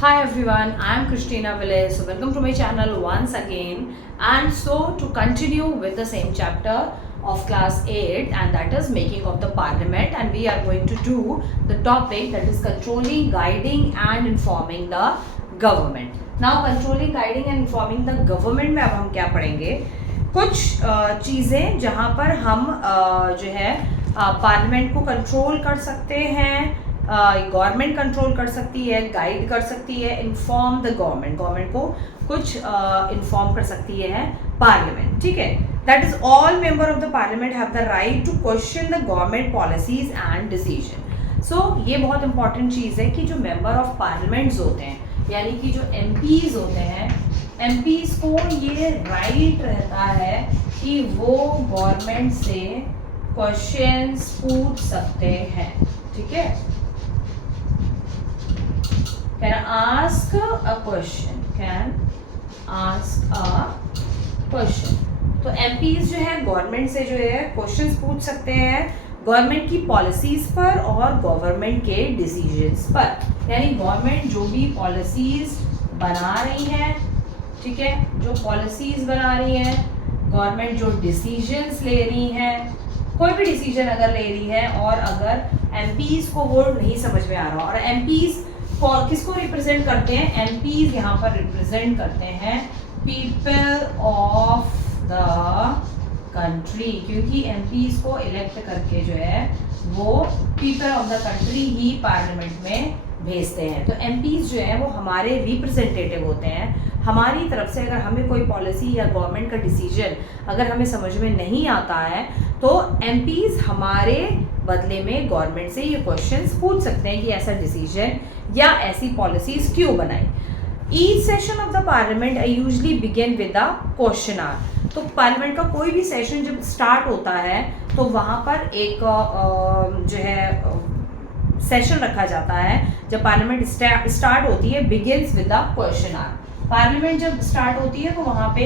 Hi everyone, I am Christina Velez. So welcome to my channel once again. And so to continue with the same chapter of class 8, and that is making of the parliament, and we are going to do the topic that is controlling, guiding and informing the government. Now controlling, guiding and informing the government में अब हम क्या पढ़ेंगे, कुछ चीज़ें जहाँ पर हम जो है पार्लियामेंट को कंट्रोल कर सकते हैं, गवर्नमेंट कंट्रोल कर सकती है, गाइड कर सकती है, इन्फॉर्म द गवर्नमेंट को कुछ इन्फॉर्म कर सकती है पार्लियामेंट. ठीक है, that is all member of the parliament have the right to question the government policies and decision. So ये बहुत इंपॉर्टेंट चीज़ है कि जो मेंबर ऑफ पार्लियामेंट्स होते हैं, यानी कि जो एमपीज होते हैं, एमपीज को ये राइट रहता है कि वो गवर्नमेंट से क्वेश्चंस पूछ सकते हैं. ठीक है, can ask a question, can ask a question. तो एमपीज जो है गवर्नमेंट से जो है क्वेश्चंस पूछ सकते हैं गवर्नमेंट की पॉलिसीज पर और गवर्नमेंट के डिसीजंस पर. यानी गवर्नमेंट जो भी पॉलिसीज बना रही है, ठीक है, जो पॉलिसीज बना रही है, गवर्नमेंट जो डिसीजंस ले रही है, कोई भी डिसीजन अगर ले रही है और अगर एमपीज को वो नहीं समझ में आ रहा, और एमपीज किसको रिप्रेजेंट करते हैं, एमपीज यहाँ पर रिप्रेजेंट करते हैं पीपल ऑफ द कंट्री, क्योंकि एमपीज को इलेक्ट करके जो है वो people of the country he parliament में भेजते हैं. तो एमपीज जो है वो हमारे रिप्रेजेंटेटिव होते हैं. हमारी तरफ से अगर हमें कोई पॉलिसी या गवर्नमेंट का डिसीजन अगर हमें समझ में नहीं आता है तो एमपीज हमारे बदले में गवर्नमेंट से ये क्वेश्चंस पूछ सकते हैं कि ऐसा डिसीजन या ऐसी पॉलिसीज क्यों बनाई. Each session of the parliament I usually begin with the question hour. तो पार्लियामेंट का कोई भी सेशन जब स्टार्ट होता है तो वहाँ पर एक जो है सेशन रखा जाता है. जब पार्लियामेंट स्टार्ट होती है, begins with the question hour. Parliament जब स्टार्ट होती है तो वहाँ पे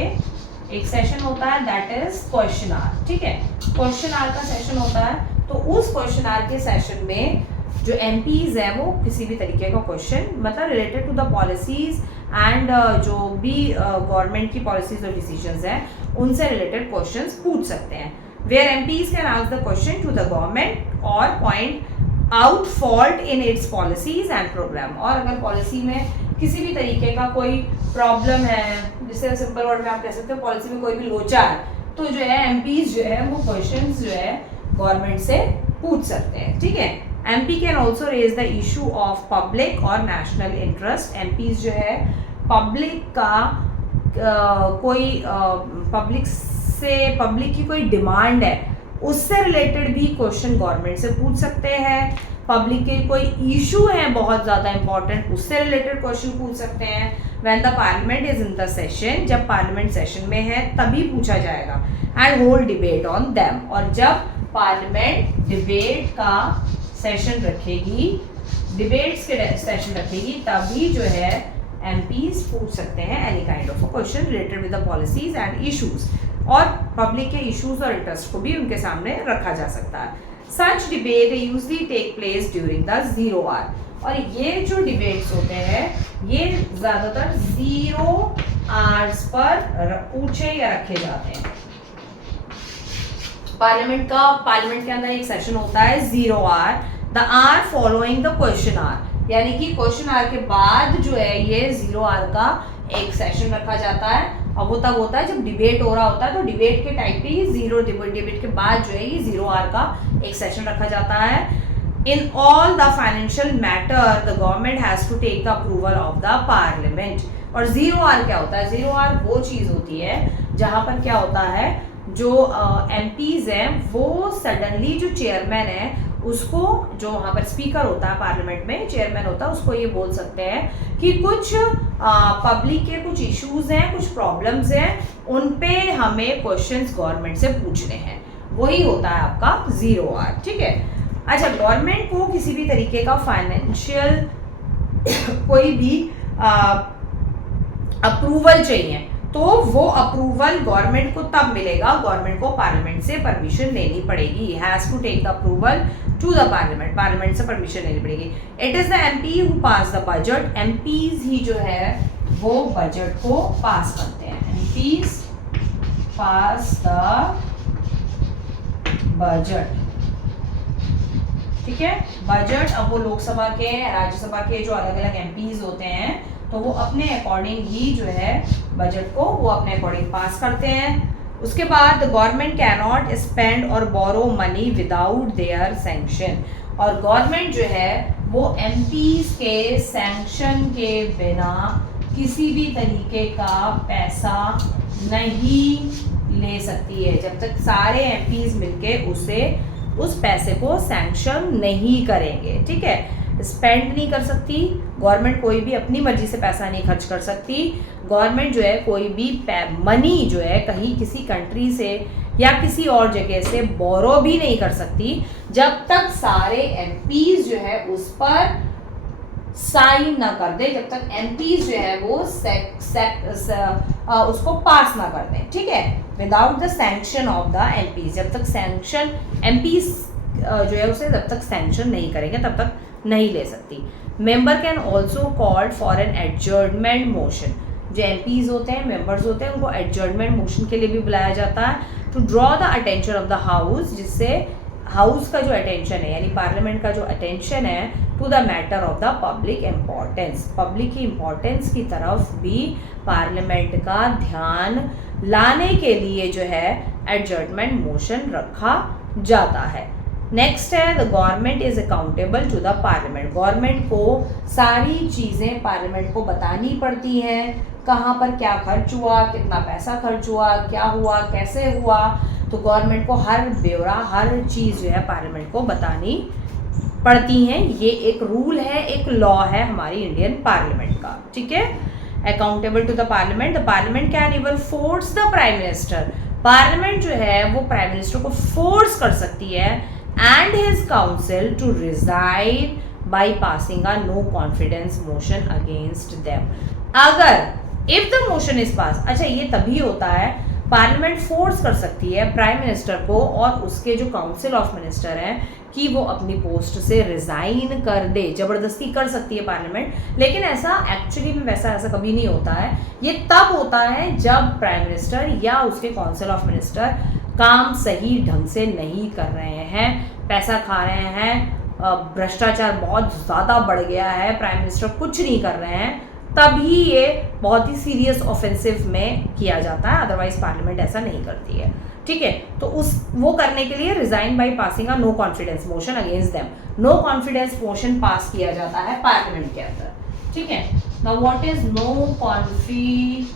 एक सेशन होता है, दैट इज क्वेश्चन आवर. ठीक है, क्वेश्चन आवर का सेशन होता है. तो उस क्वेश्चन आवर के सेशन में जो एमपीज हैं वो किसी भी तरीके का क्वेश्चन, मतलब related to the policies and जो भी गवर्नमेंट की पॉलिसीज और डिसीजंस हैं उनसे रिलेटेड क्वेश्चंस पूछ सकते हैं. Where MPs can ask the question to the government और point out fault in its policies and program. और अगर पॉलिसी में किसी भी तरीके का कोई प्रॉब्लम है, जिससे सिंपल वर्ड में आप कह सकते हो पॉलिसी में कोई भी लोचा है, तो जो है एमपीज जो है वो क्वेश्चंस जो है गवर्नमेंट से पूछ सकते हैं. ठीक है, MP can also raise the issue of public और नेशनल इंटरेस्ट. एमपीज जो है पब्लिक का कोई पब्लिक की कोई डिमांड है उससे रिलेटेड भी क्वेश्चन गवर्नमेंट से पूछ सकते हैं. पब्लिक के कोई इशू है बहुत ज़्यादा इंपॉर्टेंट, उससे रिलेटेड क्वेश्चन पूछ सकते हैं. When the parliament is in the session, जब पार्लियामेंट सेशन में है तभी पूछा जाएगा. And hold debate on them. और जब पार्लियामेंट डिबेट का सेशन रखेगी, डिबेट्स के सेशन रखेगी, तभी जो है एमपीज पूछ सकते हैं any kind of a question related with the policies and issues. और पब्लिक के इश्यूज और इंटरेस्ट को भी उनके सामने रखा जा सकता है. सच debate usually take place during the zero hour. और ये जो डिबेट्स होते हैं ये ज़्यादातर जीरो आवर्स पर पूछे या रखे जाते हैं. पार्लियामेंट के अंदर एक सेशन होता है zero hour, the hour following the question hour. यानी कि क्वेश्चन आवर के बाद जो है ये जीरो आवर का एक सेशन रखा जाता है. और वो तब होता है जब डिबेट हो रहा होता है, तो डिबेट के टाइम पे ही डिबेट के बाद जो है ये जीरो आवर का एक सेशन रखा जाता है. In all the financial matter the government has to take the approval of the parliament. और जीरो आवर क्या होता है, जीरो आवर वो चीज़ होती है जहाँ पर क्या होता है, जो एमपीज हैं वो सडनली जो चेयरमैन है उसको, जो वहाँ पर स्पीकर होता है पार्लियामेंट में, चेयरमैन होता है, उसको ये बोल सकते हैं कि कुछ पब्लिक के कुछ इश्यूज हैं, कुछ प्रॉब्लम्स हैं, उन पे हमें क्वेश्चंस गवर्नमेंट से पूछने हैं. वही होता है आपका जीरो आवर. ठीक है, अच्छा, गवर्नमेंट को किसी भी तरीके का फाइनेंशियल कोई भी अप्रूवल चाहिए तो वो अप्रूवल गवर्नमेंट को तब मिलेगा, गवर्नमेंट को पार्लियामेंट से परमिशन लेनी पड़ेगी. Has to take the approval to the parliament, parliament से परमिशन लेनी पड़ेगी। It is the MP who pass the budget, MPs ही जो है वो बजट को पास करते हैं, एमपीज पास द बजट, ठीक है। बजट, अब वो लोकसभा के, राज्यसभा के जो अलग अलग एमपीज होते हैं तो वो अपने अकॉर्डिंग ही जो है बजट को वो अपने अकॉर्डिंग पास करते हैं। उसके बाद गवर्नमेंट कैन नॉट स्पेंड और borrow money without their sanction, और गवर्नमेंट जो है वो एमपीज के सैंक्शन के बिना किसी भी तरीके का पैसा नहीं ले सकती है, जब तक सारे एमपीज मिलके उस पैसे को सैंक्शन नहीं करेंगे, ठीक है। स्पेंड नहीं कर सकती गवर्नमेंट, कोई भी अपनी मर्जी से पैसा नहीं खर्च कर सकती गवर्नमेंट, जो है कोई भी मनी जो है कहीं किसी कंट्री से या किसी और जगह से बोरो भी नहीं कर सकती जब तक सारे एमपीज जो है उस पर साइन ना कर दे, जब तक एमपीज जो है वो उसको पास ना कर दें, ठीक है। Without the sanction of the MPs, जब तक सैंक्शन एमपीज जो है उसे जब तक सैंक्शन नहीं करेंगे तब तक नहीं ले सकती। Member can also called for an adjournment motion, जो एमपीज होते हैं, मेंबर्स होते हैं, उनको एडजर्नमेंट मोशन के लिए भी बुलाया जाता है। To draw the attention of the house, जिससे हाउस का जो अटेंशन है यानी पार्लियामेंट का जो अटेंशन है to the matter of the public importance, public की इम्पोर्टेंस की तरफ भी पार्लियामेंट का ध्यान लाने के लिए जो है एडजर्नमेंट मोशन रखा जाता है। नेक्स्ट है the government is accountable to the parliament, government को सारी चीज़ें पार्लियामेंट को बतानी पड़ती हैं, कहाँ पर क्या खर्च हुआ, कितना पैसा खर्च हुआ, क्या हुआ, कैसे हुआ, तो गवर्नमेंट को हर ब्यौरा, हर चीज़ जो है पार्लियामेंट को बतानी पड़ती हैं। ये एक रूल है, एक लॉ है हमारी इंडियन पार्लियामेंट का, ठीक है। Accountable to the parliament, the parliament can even force the prime minister, parliament जो है वो प्राइम मिनिस्टर को फोर्स कर सकती है and his council to resign by passing a no confidence motion against them. अगर if the motion is pass, अच्छा ये तभी होता है, पार्लियामेंट फोर्स कर सकती है प्राइम मिनिस्टर को और उसके जो काउंसिल ऑफ मिनिस्टर हैं कि वो अपनी पोस्ट से रिजाइन कर दे, जबरदस्ती कर सकती है पार्लियामेंट, लेकिन ऐसा एक्चुअली में ऐसा कभी नहीं होता है। ये तब होता है जब प्राइम मिनिस्टर या उसके काउंसिल ऑफ मिनिस्टर काम सही ढंग से नहीं कर रहे हैं, पैसा खा रहे हैं, भ्रष्टाचार बहुत ज़्यादा बढ़ गया है, प्राइम मिनिस्टर कुछ नहीं कर रहे हैं, तभी ये बहुत ही सीरियस ऑफेंसिव में किया जाता है, अदरवाइज पार्लियामेंट ऐसा नहीं करती है, ठीक है। तो वो करने के लिए resign by passing a no confidence motion against them, no confidence motion pass किया जाता है पार्लियामेंट के अंदर, ठीक है। Now what is no confidence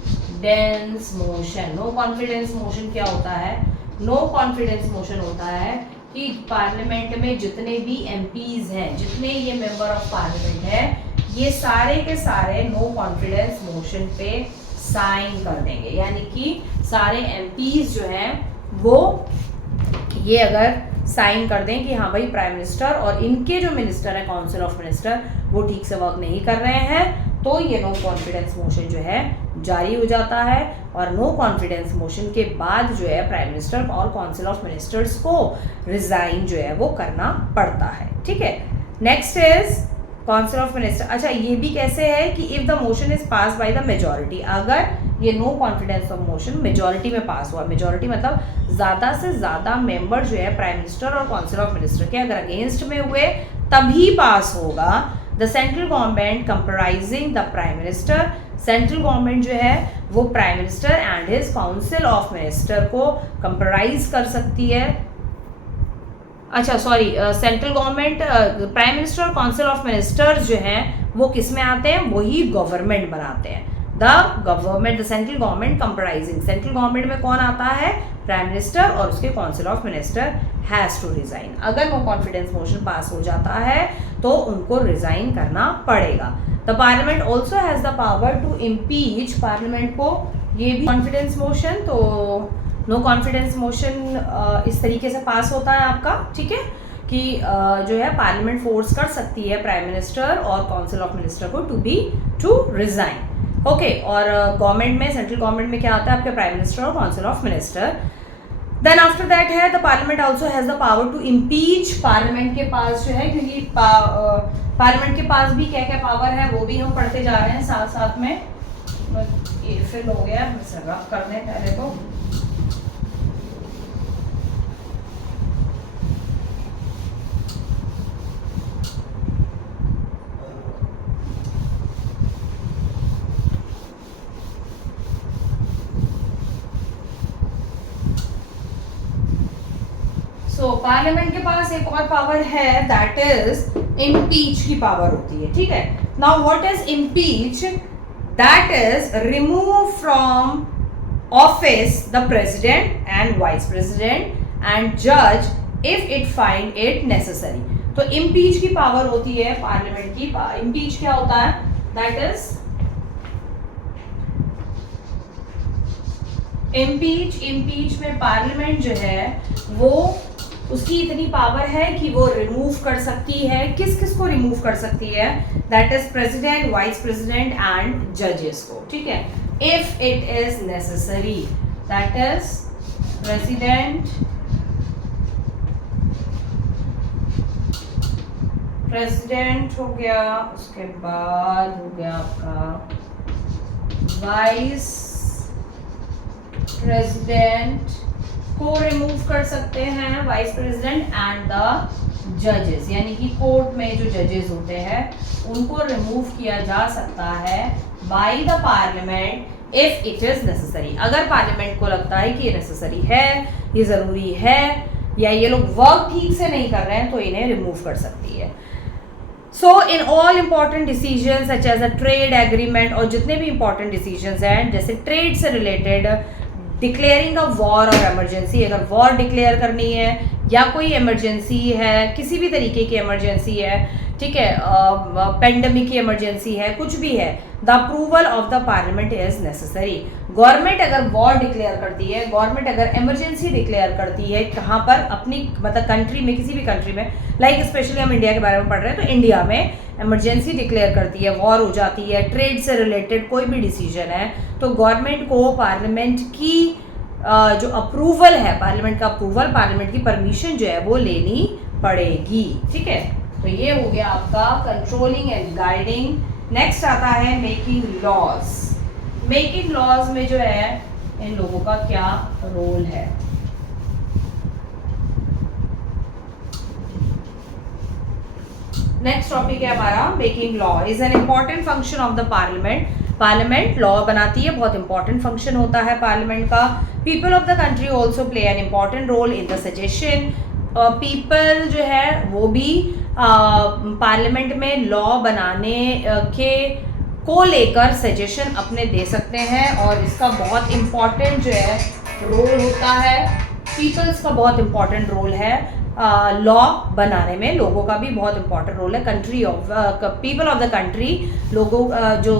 motion? No confidence motion क्या होता है? नो कॉन्फिडेंस मोशन होता है कि पार्लियामेंट में जितने भी एमपीज हैं, जितने ये मेंबर ऑफ पार्लियामेंट हैं, ये सारे के सारे नो कॉन्फिडेंस मोशन पे साइन कर देंगे, यानी कि सारे एमपीज जो हैं वो ये अगर साइन कर दें कि हाँ भाई प्राइम मिनिस्टर और इनके जो मिनिस्टर हैं, काउंसिल ऑफ मिनिस्टर, वो ठीक से वर्क नहीं कर रहे हैं, तो ये नो कॉन्फिडेंस मोशन जो है जारी हो जाता है। और नो कॉन्फिडेंस मोशन के बाद जो है प्राइम मिनिस्टर और काउंसिल ऑफ मिनिस्टर्स को रिजाइन जो है वो करना पड़ता है, ठीक है। Next is council of minister. अच्छा ये भी कैसे है कि if the motion is pass by the majority, अगर ये no confidence of motion majority में पास हुआ, मेजॉरिटी मतलब ज़्यादा से ज़्यादा मेंबर जो है प्राइम मिनिस्टर और काउंसिल ऑफ मिनिस्टर के अगर अगेंस्ट में हुए तभी पास होगा। The central government comprising the prime minister, central government जो है वो prime minister and his council of minister को कंप्राइज कर सकती है। अच्छा sorry, central government, prime minister और काउंसिल ऑफ मिनिस्टर्स जो हैं वो किस में आते हैं? वही गवर्नमेंट बनाते हैं। The government, the central government comprising, central government में कौन आता है? प्राइम मिनिस्टर और उसके council of minister has to resign. अगर नो कॉन्फिडेंस मोशन पास हो जाता है तो उनको रिजाइन करना पड़ेगा। The parliament also has the power to impeach, parliament को ये भी कॉन्फिडेंस मोशन, तो नो कॉन्फिडेंस मोशन इस तरीके से पास होता है आपका, ठीक है, कि जो है पार्लियामेंट फोर्स कर सकती है प्राइम मिनिस्टर और काउंसिल ऑफ मिनिस्टर को टू रिजाइन। ओके, और गवर्नमेंट में, सेंट्रल गवर्नमेंट में क्या आता है? आपके प्राइम मिनिस्टर और council of minister. Then after that है the parliament also has the power to impeach. Parliament के पास जो है, क्योंकि पार्लियामेंट के पास भी क्या क्या पावर है वो भी हम पढ़ते जा रहे हैं साथ साथ में। ये फिल हो गया, रफ कर दें पहले तो। सो पार्लियामेंट के पास एक और पावर है, दैट इज इम्पीच की पावर होती है, ठीक है। Now what is impeach? That is remove from office the president and vice president and जज if it find it necessary. तो इम्पीच की पावर होती है पार्लियामेंट की। इम्पीच क्या होता है? दैट इज इम्पीच में पार्लियामेंट जो है वो, उसकी इतनी पावर है कि वो रिमूव कर सकती है। किस किस को रिमूव कर सकती है? That is president, vice president and जजेस को, ठीक है। If it is necessary, that is president हो गया, उसके बाद हो गया आपका वाइस प्रेसिडेंट को रिमूव कर सकते हैं, वाइस प्रेसिडेंट एंड द जजेस, यानी कि कोर्ट में जो जजेस होते हैं उनको रिमूव किया जा सकता है by the parliament if it is necessary. अगर पार्लियामेंट को लगता है कि ये नेसेसरी है, ये जरूरी है, या ये लोग वर्क ठीक से नहीं कर रहे हैं, तो इन्हें रिमूव कर सकती है। So in all important decision such as a trade agreement, और जितने भी इंपॉर्टेंट डिसीजंस हैं जैसे ट्रेड से रिलेटेड, डिक्लेयरिंग अ वॉर और इमरजेंसी, अगर वॉर डिक्लेयर करनी है या कोई इमरजेंसी है, किसी भी तरीके की इमरजेंसी है, ठीक है, पेंडेमिक की इमरजेंसी है, कुछ भी है, the approval of the parliament is necessary. Government अगर वॉर डिक्लेयर करती है, गवर्नमेंट अगर इमरजेंसी डिक्लेयर करती है, कहाँ पर? अपनी मतलब कंट्री में, किसी भी कंट्री में, लाइक स्पेशली हम इंडिया के बारे में पढ़ रहे हैं, तो इंडिया में इमरजेंसी डिक्लेयर करती है, वॉर हो जाती है, ट्रेड से रिलेटेड कोई भी डिसीजन है, तो गवर्नमेंट को पार्लियामेंट की जो अप्रूवल है, पार्लियामेंट का अप्रूवल, पार्लियामेंट की परमिशन जो है वो लेनी पड़ेगी, ठीक है। तो ये हो गया आपका कंट्रोलिंग एंड गाइडिंग। नेक्स्ट आता है मेकिंग लॉज। मेकिंग लॉज में जो है इन लोगों का क्या रोल है? नेक्स्ट टॉपिक है हमारा making law is an important function of the parliament. Parliament law बनाती है, बहुत इंपॉर्टेंट फंक्शन होता है पार्लियामेंट का। People of the country also play an important role in the suggestion. People जो है वो भी पार्लियामेंट में लॉ बनाने के को लेकर सजेशन अपने दे सकते हैं, और इसका बहुत इम्पॉर्टेंट जो है रोल होता है। पीपल्स का बहुत इम्पॉर्टेंट रोल है लॉ बनाने में, लोगों का भी बहुत इंपॉर्टेंट रोल है। Country of people of the country, लोगों जो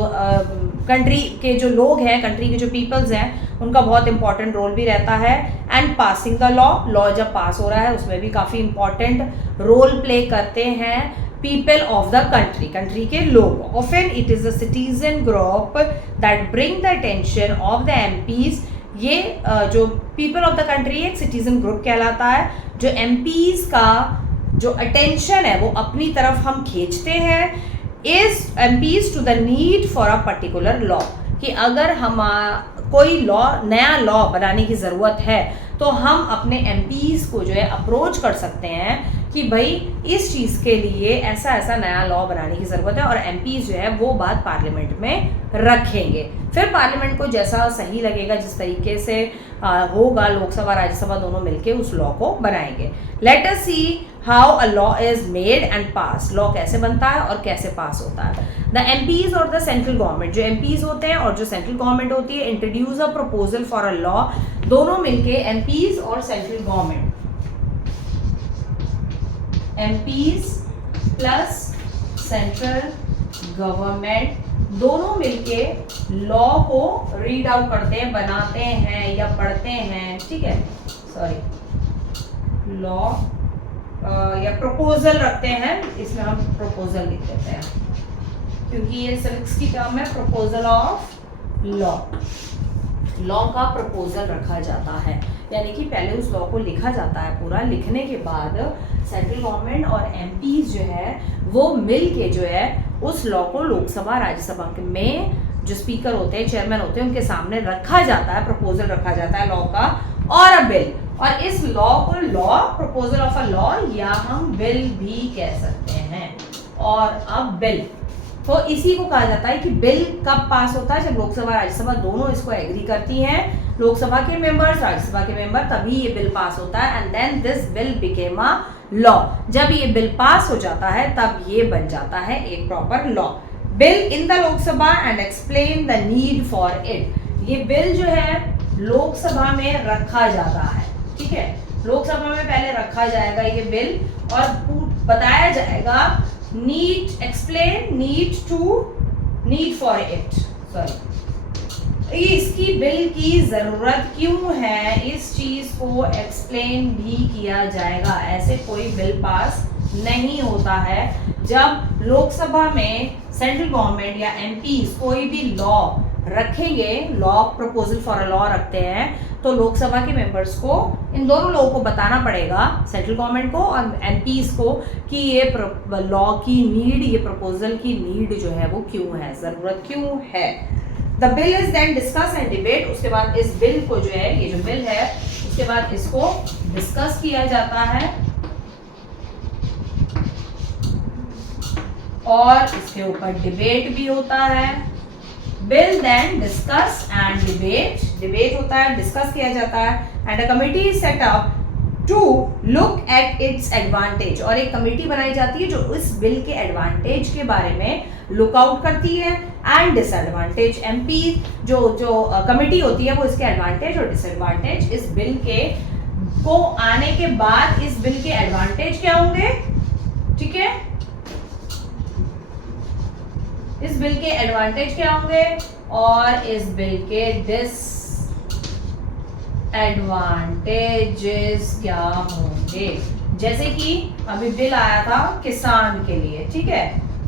कंट्री के जो लोग हैं, कंट्री के जो पीपल्स हैं, उनका बहुत इंपॉर्टेंट रोल भी रहता है। And passing the law, law जब पास हो रहा है उसमें भी काफ़ी इंपॉर्टेंट रोल प्ले करते हैं people of the country, country के लोग। Often it is a citizen group that bring the attention of the MPs. ये जो पीपल ऑफ द कंट्री एक सिटीजन ग्रुप कहलाता है, जो एमपीज का जो अटेंशन है वो अपनी तरफ हम खींचते हैं, is MPs to the need for a particular law, कि अगर हम कोई लॉ, नया लॉ बनाने की ज़रूरत है, तो हम अपने एमपीज को जो है अप्रोच कर सकते हैं कि भाई इस चीज़ के लिए ऐसा ऐसा नया लॉ बनाने की ज़रूरत है, और एमपीज जो है वो बात पार्लियामेंट में रखेंगे। फिर पार्लियामेंट को जैसा सही लगेगा, जिस तरीके से होगा, लोकसभा राज्यसभा दोनों मिलके उस लॉ को बनाएंगे। Let us see how a law is made and pass. Law कैसे बनता है और कैसे पास होता है। द एमपीज और द सेंट्रल गवर्नमेंट, जो एमपीज होते हैं और जो सेंट्रल गवर्नमेंट होती है, introduce a proposal for a law. दोनों मिलके एमपीज और central government, MPs plus central government दोनों मिलके लॉ को रीड आउट करते हैं, बनाते हैं या पढ़ते हैं, ठीक है, सॉरी, लॉ या प्रपोजल रखते हैं, इसमें हम प्रपोजल लिख देते हैं क्योंकि ये सिविक्स की टर्म है। प्रपोजल ऑफ लॉ, लॉ का प्रपोजल रखा जाता है। यानी कि पहले उस लॉ को लिखा जाता है पूरा, लिखने के बाद सेंट्रल गवर्नमेंट और एमपीज जो है वो मिल के जो है उस लॉ को लोकसभा राज्यसभा में जो स्पीकर होते हैं, चेयरमैन होते हैं, उनके सामने रखा जाता है, प्रपोजल रखा जाता है लॉ का और अ बिल। और इस लॉ को law, proposal of a law या हम बिल भी कह सकते हैं। और अब बिल, तो इसी को कहा जाता है कि बिल कब पास होता है, जब लोकसभा राज्यसभा दोनों इसको एग्री करती हैं, लोकसभा के मेंबर्स, राज्यसभा के मेंबर, तभी ये बिल पास होता है। And then this bill became a law. जब ये बिल पास हो जाता है तब ये बन जाता है एक proper law. Bill in the Lok Sabha and explain the need for it. ये बिल जो है लोकसभा में रखा जाता है, ठीक है, लोकसभा में पहले रखा जाएगा ये बिल और बताया जाएगा need, explain need for it, sorry, इसकी बिल की जरूरत क्यों है, इस चीज को एक्सप्लेन भी किया जाएगा। ऐसे कोई बिल पास नहीं होता है जब लोकसभा में सेंट्रल गवर्नमेंट या एमपीज कोई भी लॉ रखेंगे, law, proposal for a law रखते हैं, तो लोकसभा के मेंबर्स को, इन दोनों लोगों को बताना पड़ेगा, सेंट्रल गवर्नमेंट को और एमपीज को, कि ये लॉ की नीड, ये प्रपोजल की नीड जो है वो क्यों है, जरूरत क्यों है। The bill is then discuss and debate. उसके बाद इस बिल को जो है, ये जो बिल है, उसके बाद इसको डिस्कस किया जाता है और इसके ऊपर डिबेट भी होता है। Bill then discuss and debate, debate होता है, डिस्कस किया जाता है। And a committee is set up to look at its advantage. और एक कमेटी बनाई जाती है जो इस बिल के एडवांटेज के बारे में लुक आउट करती है एंड डिसएडवांटेज। एमपी जो कमेटी होती है वो इसके एडवांटेज और डिसएडवांटेज, इस बिल के को आने के बाद इस बिल के एडवांटेज क्या होंगे, ठीक है, इस बिल के एडवांटेज क्या होंगे और इस बिल के डिसएडवांटेजेस क्या होंगे। जैसे कि अभी बिल आया था किसान के लिए, ठीक है,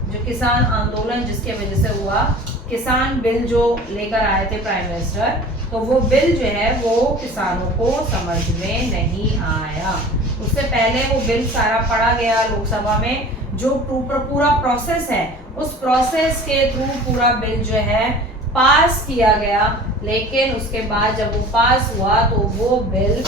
जो किसान आंदोलन जिसके वजह से हुआ, किसान बिल जो लेकर आए थे प्राइम मिनिस्टर, तो वो बिल जो है वो किसानों को समझ में नहीं आया। उससे पहले वो बिल सारा पढ़ा गया लोकसभा में, जो पूरा प्रोसेस है उस प्रोसेस के थ्रू पूरा बिल जो है पास किया गया। लेकिन उसके बाद जब वो पास हुआ तो वो बिल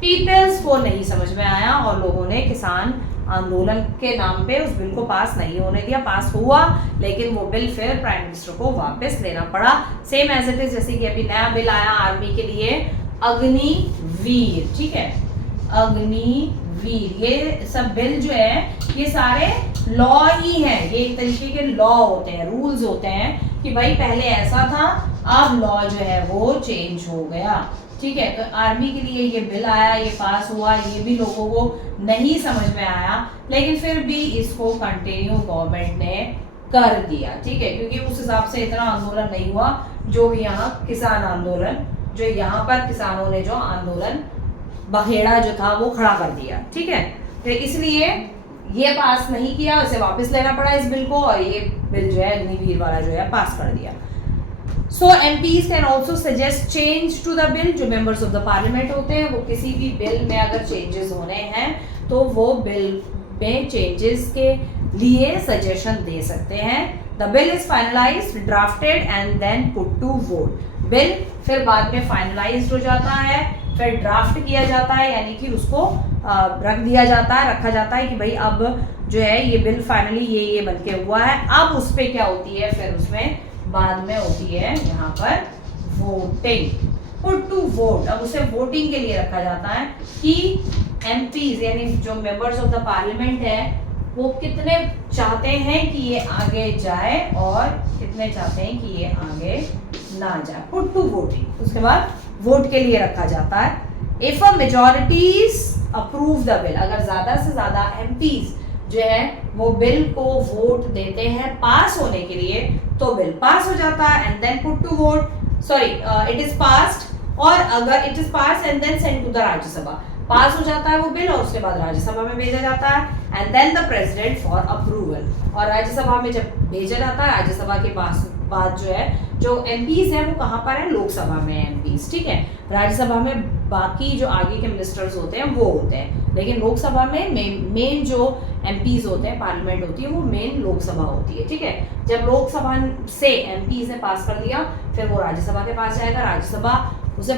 पीपल्स को नहीं समझ में आया और लोगों ने किसान आंदोलन के नाम पे उस बिल को पास नहीं होने दिया। पास हुआ लेकिन वो बिल फिर प्राइम मिनिस्टर को वापस लेना पड़ा, सेम एज इट इज। जैसे कि अभी नया बिल आया आर्मी के लिए, अग्निवीर, ठीक है, अग्निवीर, ये सब बिल जो है ये सारे लॉ ही हैं, ये एक तरीके के लॉ होते हैं, रूल्स होते हैं कि भाई पहले ऐसा था, अब लॉ जो है वो चेंज हो गया, ठीक है। तो आर्मी के लिए ये बिल आया, ये पास हुआ, ये भी लोगों को नहीं समझ में आया, लेकिन फिर भी इसको कंटिन्यू गवर्नमेंट ने कर दिया, ठीक है, क्योंकि उस हिसाब से इतना आंदोलन नहीं हुआ जो भी यहाँ किसान आंदोलन, जो यहाँ पर किसानों ने जो आंदोलन बखेड़ा जो था वो खड़ा कर दिया, ठीक है। तो इसलिए ये पास नहीं किया, उसे वापस लेना पड़ा इस बिल को, और ये बिल जो है अग्निवीर वाला जो है पास कर दिया। So MPs can also suggest change to the bill। जो members of the parliament होते हैं वो किसी भी बिल में अगर changes होने हैं तो वो बिल में changes के लिए suggestion दे सकते हैं। The bill is finalized, drafted and then put to vote। Bill फिर बाद में finalized हो जाता है, फिर ड्राफ्ट किया जाता है, यानी कि उसको रख दिया जाता है, रखा जाता है कि भाई अब जो है ये बिल फाइनली ये बनके हुआ है। अब उस पर क्या होती है, फिर उसमें बाद में होती है यहाँ पर वोटिंग, पुट टू वोट। अब उसे वोटिंग के लिए रखा जाता है कि एमपीज यानी जो मेंबर्स ऑफ द पार्लियामेंट है वो कितने चाहते हैं कि ये आगे जाए और कितने चाहते हैं कि ये आगे ना जाए, पुट टू वोटिंग। उसके बाद वोट के लिए रखा जाता है। If a majorities approve the bill, अगर ज्यादा से ज्यादा एमपीज जो है वो बिल को वोट देते हैं पास होने के लिए तो बिल पास हो जाता है। And then put to vote, sorry it is passed, और अगर it is pass and then send to the Rajya Sabha, pass हो जाता है वो बिल और उसके बाद राज्यसभा में भेजा जाता है। And then the president for approval, और राज्यसभा में जब भेजा जाता है, राज्यसभा के पास बाद जो है जो एमपीज है वो कहाँ पर है, लोकसभा में एमपीज, ठीक है। राज्यसभा में बाकी जो आगे के मिनिस्टर्स होते हैं वो होते हैं, लेकिन लोकसभा में मेन जो एमपीज होते हैं, पार्लियामेंट होती है, वो मेन लोकसभा होती है। ठीक है, जब लोकसभा से एमपीज ने पास कर दिया, फिर वो राज्यसभा के पास जाएगा, राज्यसभा उसे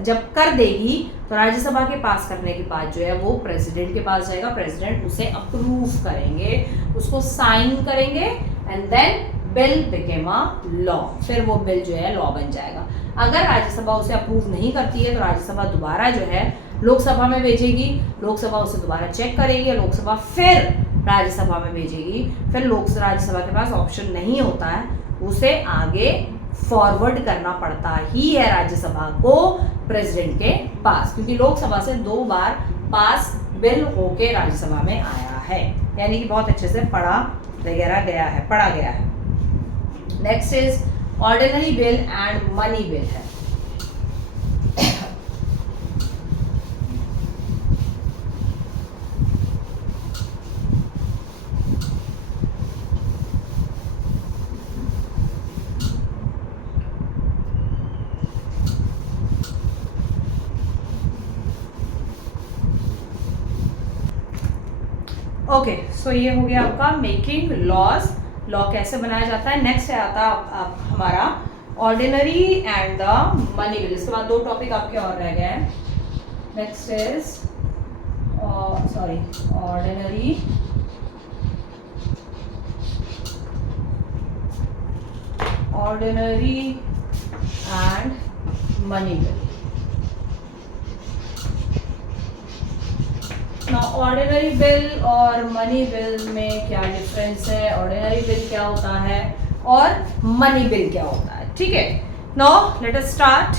जब कर देगी तो राज्यसभा के पास करने के बाद जो है वो प्रेसिडेंट के पास जाएगा, प्रेसिडेंट उसे अप्रूव करेंगे, उसको साइन करेंगे, and then bill became a law, फिर वो बिल जो है लॉ बन जाएगा। अगर राज्यसभा उसे अप्रूव नहीं करती है तो राज्यसभा दोबारा जो है लोकसभा में भेजेगी, लोकसभा उसे दोबारा चेक करेगी, लोकसभा फिर राज्यसभा में भेजेगी, फिर राज्यसभा के पास ऑप्शन नहीं होता है, उसे आगे फॉरवर्ड करना पड़ता ही है राज्यसभा को प्रेसिडेंट के पास, क्योंकि लोकसभा से 2 बार पास बिल होके राज्यसभा में आया है, यानी कि बहुत अच्छे से पढ़ा गया है। Next is ordinary bill and money bill है। ओके, सो ये हो गया आपका मेकिंग लॉज, लॉ कैसे बनाया जाता है। नेक्स्ट आता हमारा ordinary and the money bill. इसके बाद 2 टॉपिक आपके और रह गए हैं। Next is ordinary and money bill. Ordinary bill और मनी बिल में क्या डिफरेंस है, ऑर्डिनरी बिल क्या होता है और मनी बिल क्या होता है। ठीक है, now let us start.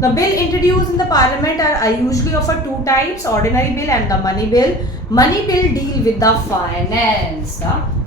The bill introduced in the parliament are usually of 2 types, ordinary bill and the money bill. Money bill deal with the finance,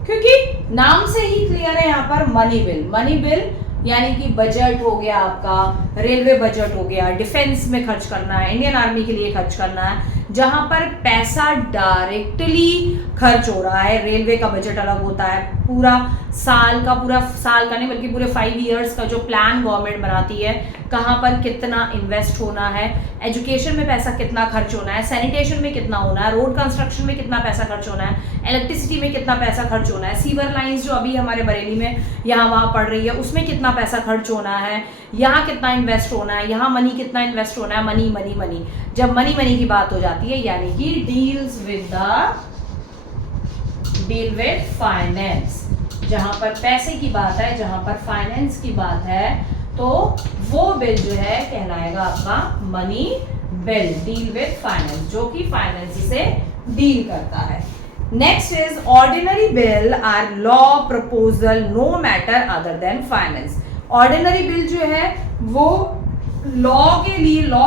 क्योंकि नाम से ही क्लियर है यहाँ पर मनी बिल। मनी बिल यानी कि budget हो गया आपका, रेलवे बजट हो गया, डिफेंस में खर्च करना है, इंडियन आर्मी के लिए खर्च करना है, जहां पर पैसा डायरेक्टली खर्च हो रहा है। रेलवे का बजट अलग होता है, पूरा साल का नहीं बल्कि पूरे 5 इयर्स का जो प्लान गवर्नमेंट बनाती है, कहां पर कितना इन्वेस्ट होना है, एजुकेशन में पैसा कितना खर्च होना है, सैनिटेशन में कितना होना है, रोड कंस्ट्रक्शन में कितना पैसा खर्च होना है, इलेक्ट्रिसिटी में कितना पैसा खर्च होना है, सीवर लाइंस जो अभी हमारे बरेली में यहाँ वहाँ पड़ रही है उसमें कितना पैसा खर्च होना है, यहाँ कितना इन्वेस्ट होना है, यहाँ मनी कितना इन्वेस्ट होना है। मनी मनी मनी, जब मनी मनी की बात हो जाती है यानी कि डील विद फाइनेंस, जहां पर पैसे की बात है, जहां पर फाइनेंस की बात है, तो वो बिल जो है कहलाएगा आपका money bill, deal with finance, जो कि फाइनेंस से डील करता है। Next is ordinary bill are law proposal no matter other than finance. Ordinary bill जो है वो लॉ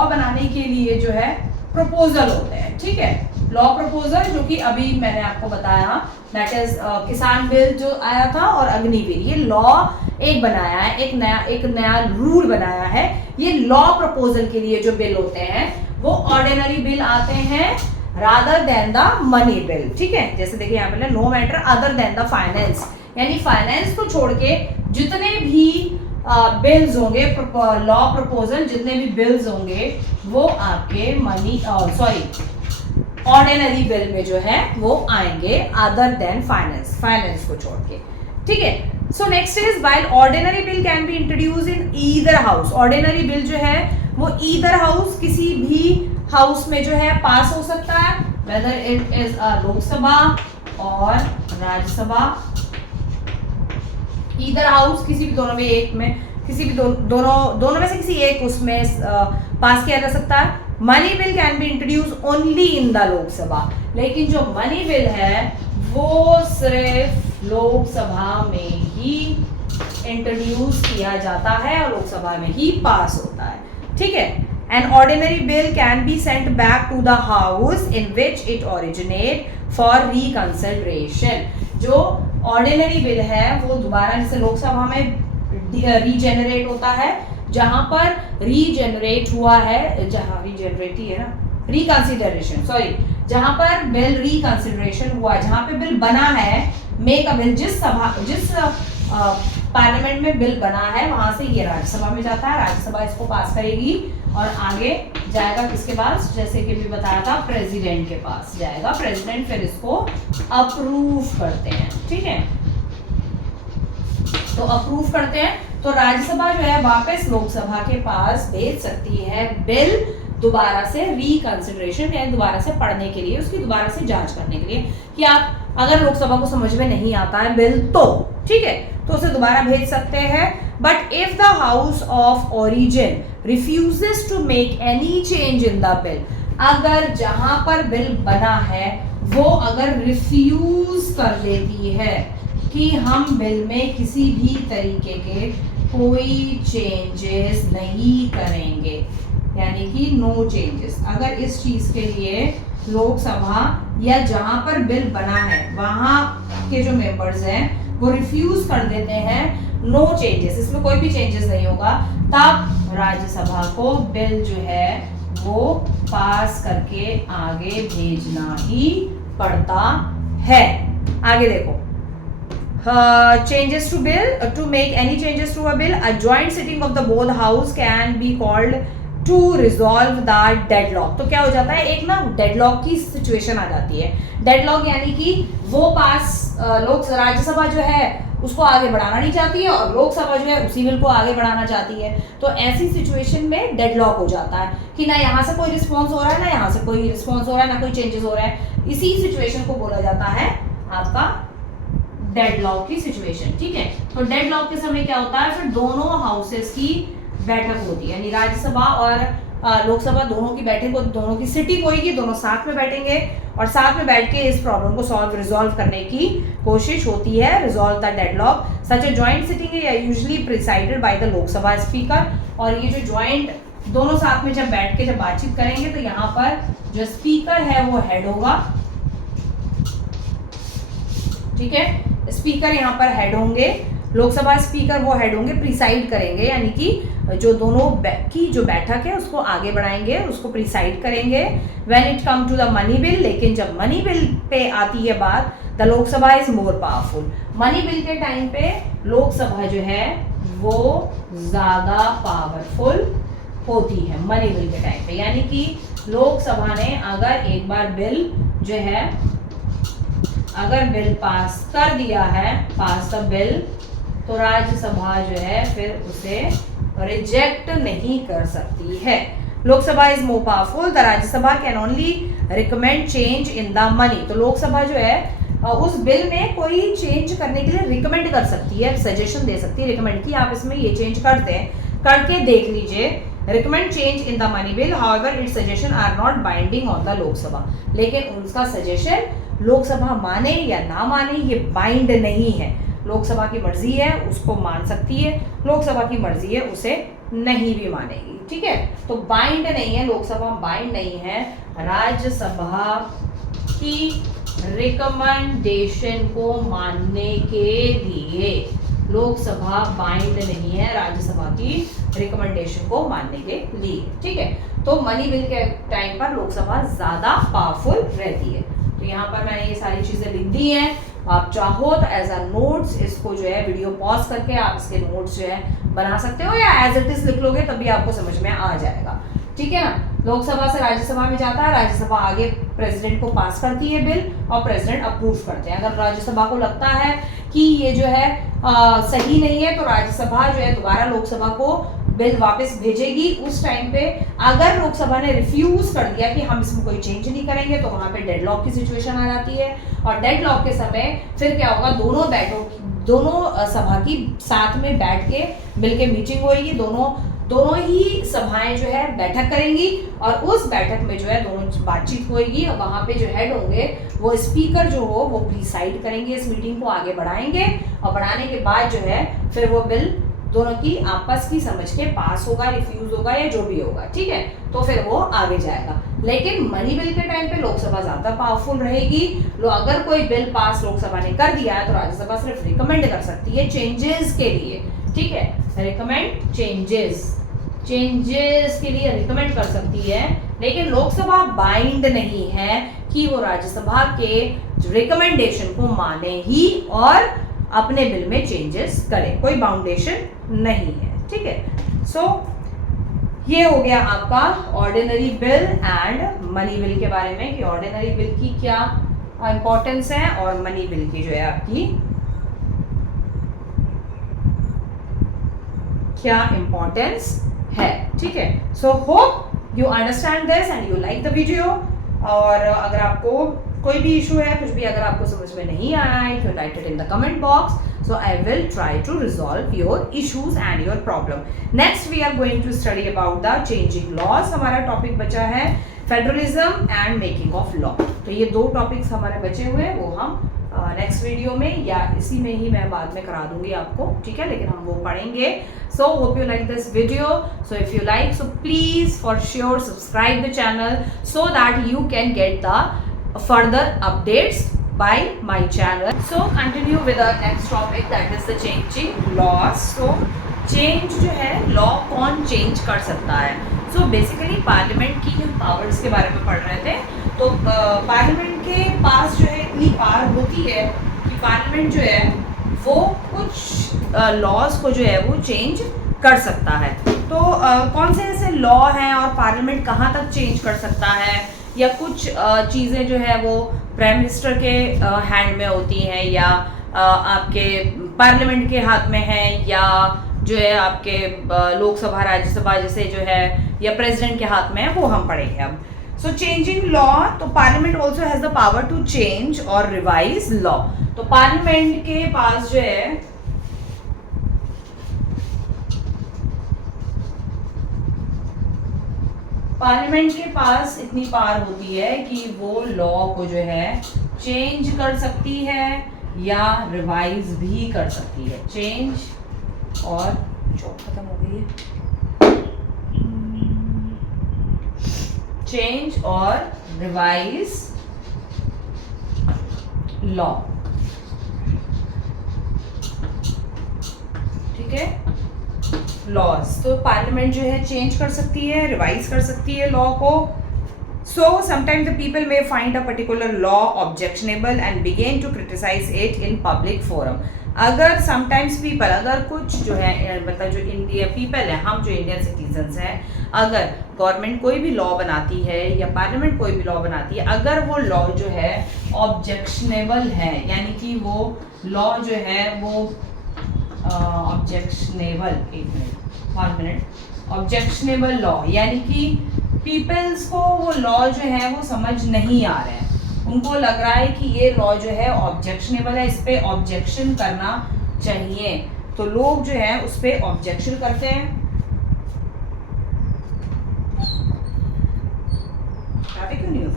बनाने के लिए जो है प्रपोजल होते हैं। ठीक है, लॉ प्रपोजल जो कि अभी मैंने आपको बताया, दैट इज किसान बिल जो आया था और अग्नि बिल, ये लॉ एक बनाया है, एक नया रूल बनाया है। ये लॉ प्रपोजल के लिए जो बिल होते हैं वो ऑर्डिनरी बिल आते हैं rather than the money bill. ठीक है, जैसे देखिए यहाँ पे no matter other than the finance, यानी फाइनेंस को छोड़ के जितने भी बिल्स होंगे, लॉ प्रपोजल जितने भी बिल्स होंगे वो आपके ऑर्डिनरी बिल में जो है वो आएंगे अदर देन फाइनेंस को छोड़ के। ठीक है, so next is while ordinary bill can be introduce in either house. Ordinary bill जो है वो ईदर हाउस, किसी भी हाउस में जो है पास हो सकता है, whether it is a Lok Sabha और राज्यसभा। ईदर हाउस किसी भी दोनों में एक में, किसी भी दोनों में से किसी एक उसमें पास किया जा सकता है। Money bill can be introduce only in the Lok Sabha, लेकिन जो मनी बिल है वो सिर्फ लोकसभा में ही इंट्रोड्यूस किया जाता है और लोकसभा में ही पास होता है। ठीक है, an ordinary bill can be sent back to the house in which it originate for reconsideration. जो ऑर्डिनरी बिल है वो दोबारा जैसे लोकसभा में रीजेनरेट होता है, जहां पर रीजेनरेट हुआ है, जहां रीजेनरेट ही है ना, रिकंसिडरेशन, जहां पर बिल रिकंसिडरेशन हुआ, जहां पे बिल बना है, मेक अ बिल, जिस पार्लियामेंट में बिल बना है वहां से ये राज्यसभा में जाता है, राज्यसभा इसको पास करेगी और आगे जाएगा किसके पास, जैसे कि भी बताया था, प्रेसिडेंट के पास जाएगा। प्रेसिडेंट फिर इसको अप्रूव करते हैं, ठीक है। तो अप्रूव करते हैं तो राज्यसभा जो है वापस लोकसभा के पास भेज सकती है बिल दोबारा से रिकंसिडरेशन, यानी दोबारा से पढ़ने के लिए, उसकी दोबारा से जांच करने के लिए कि आप अगर लोकसभा को समझ में नहीं आता है बिल तो ठीक है तो उसे दोबारा भेज सकते हैं। But if the house of origin refuses to make any change in the bill, अगर जहां पर बिल बना है वो अगर रिफ्यूज कर लेती है कि हम बिल में किसी भी तरीके के कोई चेंजेस नहीं करेंगे, यानी कि नो चेंजेस, अगर इस चीज के लिए लोकसभा या जहां पर बिल बना है वहां के जो मेंबर्स हैं वो रिफ्यूज कर देते हैं नो चेंजेस, इसमें कोई भी चेंजेस नहीं होगा, तब राज्यसभा को बिल जो है वो पास करके आगे भेजना ही पड़ता है। आगे देखो, changes to bill, to make any changes to a bill, a joint sitting of the both house can be called to resolve the deadlock। तो क्या हो जाता है, एक ना डेडलॉक की सिचुएशन आ जाती है। डेडलॉक यानी कि वो पास राज्यसभा जो है उसको आगे बढ़ाना नहीं चाहती है और लोकसभा जो है उसी बिल को आगे बढ़ाना चाहती है, तो ऐसी सिचुएशन में डेडलॉक हो जाता है कि ना यहाँ से कोई रिस्पॉन्स हो रहा है, ना यहाँ से कोई रिस्पॉन्स हो रहा है, ना कोई चेंजेस हो रहा है। इसी सिचुएशन को बोला जाता है आपका डेडलॉक की सिचुएशन, ठीक है। तो डेडलॉक के समय क्या होता है, फिर दोनों हाउसेस की बैठक होती है, यानी राज्यसभा और लोकसभा दोनों की बैठक, दोनों की सिटिंग होगी, दोनों साथ में बैठेंगे और साथ में बैठ के इस प्रॉब्लम को रिजॉल्व करने की कोशिश होती है। Resolve the deadlock such a joint sitting है usually presided by the Lok Sabha speaker. और ये जो जॉइंट दोनों साथ में जब बैठ के जब बातचीत करेंगे तो यहाँ पर जो स्पीकर है वो हेड होगा, ठीक है। स्पीकर यहाँ पर हेड होंगे, लोकसभा स्पीकर वो हेड होंगे, प्रिसाइड करेंगे, यानी कि जो दोनों की जो बैठक है उसको आगे बढ़ाएंगे, उसको प्रिसाइड करेंगे। When it come to the money bill, लेकिन जब मनी बिल पे आती है बात, the Lok Sabha is more powerful. Money bill के टाइम पे लोकसभा जो है वो ज्यादा पावरफुल होती है मनी बिल के टाइम पे, यानी कि लोकसभा ने अगर एक बार बिल जो है अगर बिल पास कर दिया है, पास द बिल, तो राज्यसभा जो है फिर उसे रिजेक्ट नहीं कर सकती है। Lok Sabha is more powerful, the Rajya Sabha can only recommend change in the money. तो लोकसभा जो है उस बिल में कोई चेंज करने के लिए रिकमेंड कर सकती है, सजेशन दे सकती है, रिकमेंड की आप इसमें ये चेंज करते हैं, करके देख लीजिए, recommend change in the money bill. However it's suggestion are not binding on the Lok Sabha, लेकिन उनका सजेशन लोकसभा माने या ना माने ये बाइंड नहीं है। लोकसभा की मर्जी है उसको मान सकती है, लोकसभा की मर्जी है उसे नहीं भी मानेगी, ठीक है। तो बाइंड नहीं है, लोकसभा बाइंड नहीं है, राज्यसभा की रिकमेंडेशन को मानने के लिए लोकसभा बाइंड नहीं है राज्यसभा की रिकमेंडेशन को मानने के लिए, ठीक है। तो मनी बिल के टाइम पर लोकसभा ज्यादा पावरफुल रहती है। तो यहाँ पर मैंने ये सारी चीजें लिख दी हैं, आप चाहो तो एज अ नोट्स इसको जो है वीडियो पॉज करके आप इसके नोट्स जो है बना सकते हो, या एज इट इज लिख लोगे तभी आपको समझ में आ जाएगा, ठीक है ना। लोकसभा से राज्यसभा में जाता है, राज्यसभा आगे प्रेसिडेंट को पास करती है बिल और प्रेसिडेंट अप्रूव करते हैं। अगर राज्यसभा को लगता है कि ये जो है सही नहीं है तो राज्यसभा जो है दोबारा लोकसभा को बिल वापस भेजेगी। उस टाइम पे अगर लोकसभा ने रिफ्यूज कर दिया कि हम इसमें कोई चेंज नहीं करेंगे तो वहां पे डेडलॉक की सिचुएशन आ जाती है, और डेडलॉक के समय फिर क्या होगा, दोनों सभा की साथ में बैठ के बिल के मीटिंग होगी, दोनों ही सभाएं जो है बैठक करेंगी और उस बैठक में जो है दोनों बातचीत होगी और वहां पे जो हेड होंगे वो स्पीकर जो हो वो प्रिसाइड करेंगे, इस मीटिंग को आगे बढ़ाएंगे और बढ़ाने के बाद जो है फिर वो बिल दोनों की आपस की समझ के पास होगा, रिफ्यूज होगा या जो भी होगा, ठीक है। तो फिर वो आगे जाएगा। लेकिन मनी बिल के टाइम पे लोकसभा ज्यादा पावरफुल रहेगी। अगर कोई बिल पास लोकसभा ने कर दिया है तो राज्यसभा सिर्फ रिकमेंड कर सकती है चेंजेस के लिए, ठीक है, रिकमेंड चेंजेस के लिए रिकमेंड कर सकती है, लेकिन लोकसभा बाइंड नहीं है कि वो राज्यसभा के रिकमेंडेशन को माने ही और अपने बिल में चेंजेस करें, कोई बाउंडेशन नहीं है, ठीक है। सो ये हो गया आपका ordinary bill and money bill के बारे में कि ऑर्डिनरी बिल की क्या इंपॉर्टेंस है और मनी बिल की जो है आपकी क्या इंपॉर्टेंस है, ठीक है। So hope you understand this and you like the video. और अगर आपको कोई भी इशू है, कुछ भी अगर आपको समझ में नहीं आया है, you right it in the comment box, so I will try to resolve your issues and your problem. Next we are going to study about the changing laws. हमारा टॉपिक बचा है federalism and making of law. तो ये दो topics हमारे बचे हुए हैं, वो हम नेक्स्ट वीडियो में या इसी में ही मैं बाद में करा दूंगी आपको, ठीक है, लेकिन हम वो पढ़ेंगे। So hope you like this video. So if you like, so please for sure subscribe the channel so that you can get the further updates by my channel. So continue with the next topic, that is the changing laws. So change जो है law कौन change कर सकता है? So basically parliament की हम powers के बारे में पढ़ रहे थे। तो पार्लियामेंट के पास जो है इतनी पावर होती है कि पार्लियामेंट जो है वो कुछ लॉज को जो है वो चेंज कर सकता है। तो कौन से ऐसे लॉ हैं और पार्लियामेंट कहाँ तक चेंज कर सकता है, या कुछ चीज़ें जो है वो प्राइम मिनिस्टर के हैंड में होती हैं, या आपके पार्लियामेंट के हाथ में है, या जो है आपके लोकसभा राज्यसभा जैसे जो है या प्रेसिडेंट के हाथ में है, वो हम पढ़ेंगे अब। सो चेंजिंग लॉ, तो parliament also has the power to change और रिवाइज लॉ। तो पार्लियामेंट के पास जो है पार्लियामेंट के पास इतनी पावर होती है कि वो लॉ को जो है चेंज कर सकती है या रिवाइज भी कर सकती है। चेंज और जॉब खत्म हो गई है, चेंज और रिवाइज लॉ, ठीक है, लॉज। तो पार्लियामेंट जो है चेंज कर सकती है, रिवाइज कर सकती है लॉ को। So sometimes the people may find a particular law objectionable and begin to criticise it in public forum. अगर समटाइम्स पीपल, अगर कुछ जो है मतलब जो इंडिया पीपल है, हम जो इंडियन सिटीजन्स हैं, अगर गवर्नमेंट कोई भी लॉ बनाती है या पार्लियामेंट कोई भी लॉ बनाती है, अगर वो लॉ जो है ऑब्जेक्शनेबल है, यानी कि वो लॉ जो है वो ऑब्जेक्शनेबल, ऑब्जेक्शनेबल लॉ, यानी कि पीपल्स को वो लॉ जो है वो समझ नहीं आ रहा है, उनको लग रहा है कि ये लॉ जो है ऑब्जेक्शनेबल है, इस पे ऑब्जेक्शन करना चाहिए, तो लोग जो है उस पे ऑब्जेक्शन करते हैं। क्यों नहीं हो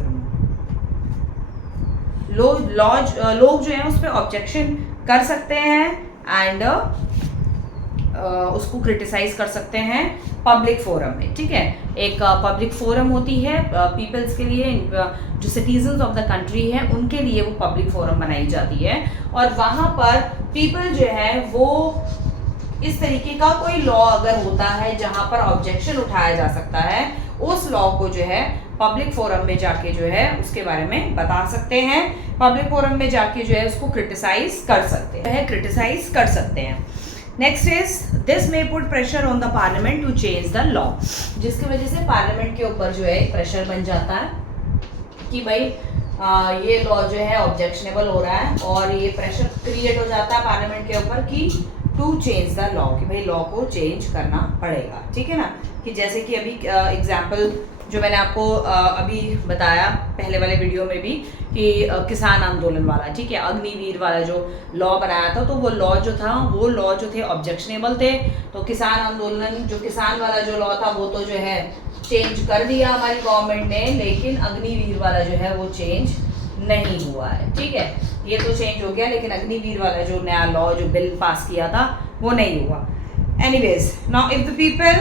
लोग जो है उस पे ऑब्जेक्शन कर सकते हैं एंड उसको क्रिटिसाइज कर सकते हैं पब्लिक फोरम में, ठीक है। एक पब्लिक फोरम होती है पीपल्स के लिए, जो सिटीजन्स ऑफ द कंट्री हैं उनके लिए वो पब्लिक फोरम बनाई जाती है, और वहाँ पर पीपल जो है वो इस तरीके का कोई लॉ अगर होता है जहाँ पर ऑब्जेक्शन उठाया जा सकता है, उस लॉ को जो है पब्लिक फोरम में जाके जो है उसके बारे में बता सकते हैं, पब्लिक फोरम में जाके जो है उसको क्रिटिसाइज कर सकते हैं। Next is this may put pressure on the parliament to change the law, जिसकी वजह से पार्लियामेंट के ऊपर जो है प्रेशर बन जाता है कि भाई ये लॉ जो है ऑब्जेक्शनेबल हो रहा है, और ये प्रेशर क्रिएट हो जाता है पार्लियामेंट के ऊपर कि टू चेंज द लॉ, कि भाई लॉ को चेंज करना पड़ेगा, ठीक है ना। कि जैसे कि अभी एग्जाम्पल जो मैंने आपको अभी बताया पहले वाले वीडियो में भी कि किसान आंदोलन वाला, ठीक है, अग्निवीर वाला जो लॉ बनाया था, तो वो लॉ जो थे ऑब्जेक्शनेबल थे, तो किसान आंदोलन जो किसान वाला जो लॉ था वो तो जो है चेंज कर दिया हमारी गवर्नमेंट ने, लेकिन अग्निवीर वाला जो है वो चेंज नहीं हुआ है, ठीक है। ये तो चेंज हो गया, लेकिन अग्निवीर वाला जो नया लॉ जो बिल पास किया था वो नहीं हुआ। Anyways, now if the people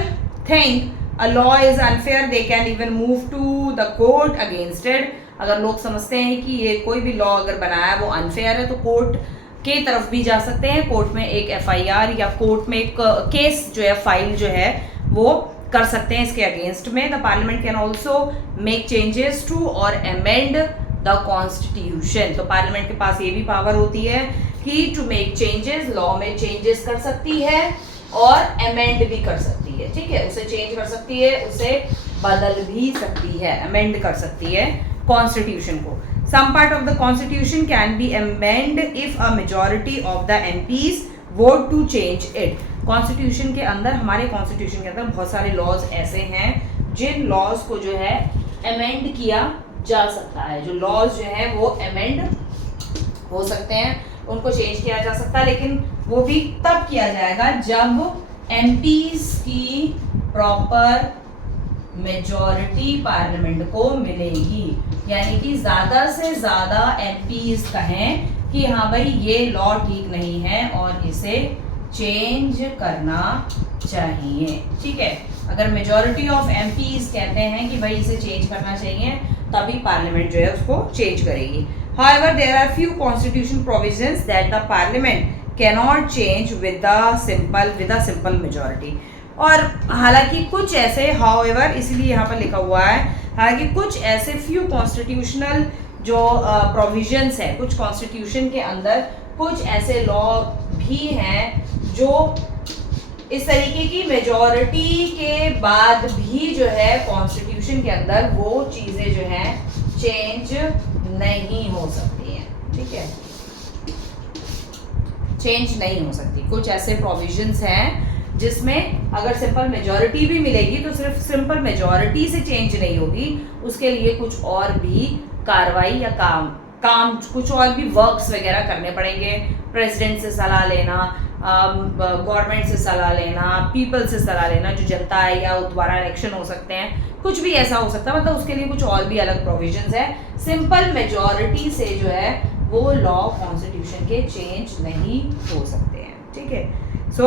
think a law is unfair, they can even move to the court against it। अगर लोग समझते हैं कि ये कोई भी लॉ अगर बनाया है वो अनफेयर है, तो कोर्ट के तरफ भी जा सकते हैं, कोर्ट में एक FIR या कोर्ट में एक केस जो है फाइल जो है वो कर सकते हैं इसके अगेंस्ट में। The parliament can also make changes to और अमेंड द कॉन्स्टिट्यूशन। तो पार्लियामेंट के पास ये भी पावर होती है कि टू मेक चेंजेस, लॉ में चेंजेस कर सकती है और अमेंड भी कर सकती है, ठीक है, उसे चेंज कर सकती है, उसे बदल भी सकती है, अमेंड कर सकती है कॉन्स्टिट्यूशन को। Some part of the constitution can be amend if a majority of the MPs vote to change it. Constitution के अंदर, हमारे कॉन्स्टिट्यूशन के अंदर बहुत सारे लॉज ऐसे हैं जिन लॉज को जो है अमेंड किया जा सकता है, जो लॉज जो है वो अमेंड हो सकते हैं, उनको चेंज किया जा सकता है, लेकिन वो भी तब किया जाएगा जब एमपीज की प्रॉपर मेजॉरिटी पार्लियामेंट को मिलेगी, यानी कि ज्यादा से ज्यादा एमपीज कहें कि हाँ भाई ये लॉ ठीक नहीं है और इसे चेंज करना चाहिए, ठीक है। अगर मेजॉरिटी ऑफ एमपीज कहते हैं कि भाई इसे चेंज करना चाहिए, तभी पार्लियामेंट जो है उसको चेंज करेगी। However, there are few constitution provisions that the parliament cannot change with a simple majority. और हालांकि कुछ ऐसे, however, इसीलिए यहाँ पर लिखा हुआ है, हालांकि कुछ ऐसे few constitutional जो provisions है, कुछ constitution के अंदर कुछ ऐसे law भी हैं जो इस तरीके की मेजॉरिटी के बाद भी जो है कॉन्स्टिट्यूशन के अंदर वो चीजें जो हैं चेंज नहीं हो सकती हैं, ठीक है, चेंज नहीं हो सकती। कुछ ऐसे प्रोविजंस हैं जिसमें अगर सिंपल मेजॉरिटी भी मिलेगी तो सिर्फ सिंपल मेजॉरिटी से चेंज नहीं होगी, उसके लिए कुछ और भी कार्रवाई या काम कुछ और भी वर्क्स वगैरह करने पड़ेंगे। प्रेसिडेंट से सलाह लेना, गवर्नमेंट से सलाह लेना, पीपल से सलाह लेना, जो जनता है, या दोबारा इलेक्शन हो सकते हैं, कुछ भी ऐसा हो सकता है, मतलब उसके लिए कुछ और भी अलग प्रोविजंस है। सिंपल मेजॉरिटी से जो है वो लॉ कॉन्स्टिट्यूशन के चेंज नहीं हो सकते हैं, ठीक है। सो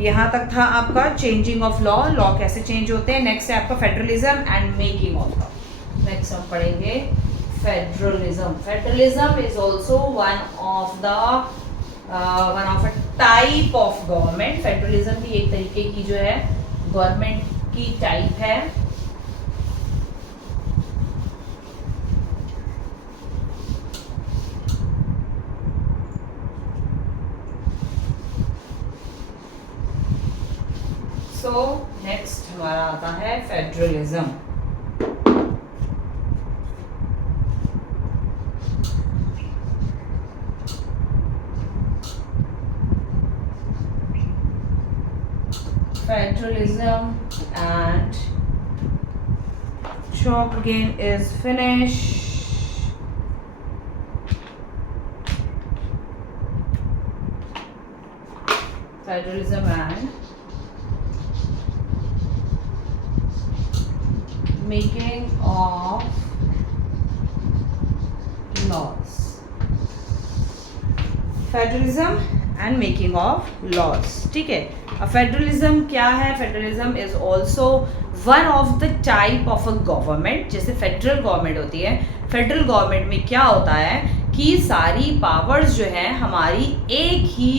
यहाँ तक था आपका चेंजिंग ऑफ लॉ, लॉ कैसे चेंज होते हैं। नेक्स्ट है आपका federalism and making of law. Next हम पढ़ेंगे federalism. Federalism is also one of a type of government. Federalism भी एक तरीके की जो है गवर्नमेंट की टाइप है। सो नेक्स्ट हमारा आता है federalism. Federalism and chalk again is finished. Federalism and making of laws. Federalism and making of laws, ठीक है। फेडरलिज्म क्या है? Federalism is also one of the type of a government. जैसे federal government होती है, फेडरल गवर्नमेंट में क्या होता है कि सारी पावर्स जो है हमारी एक ही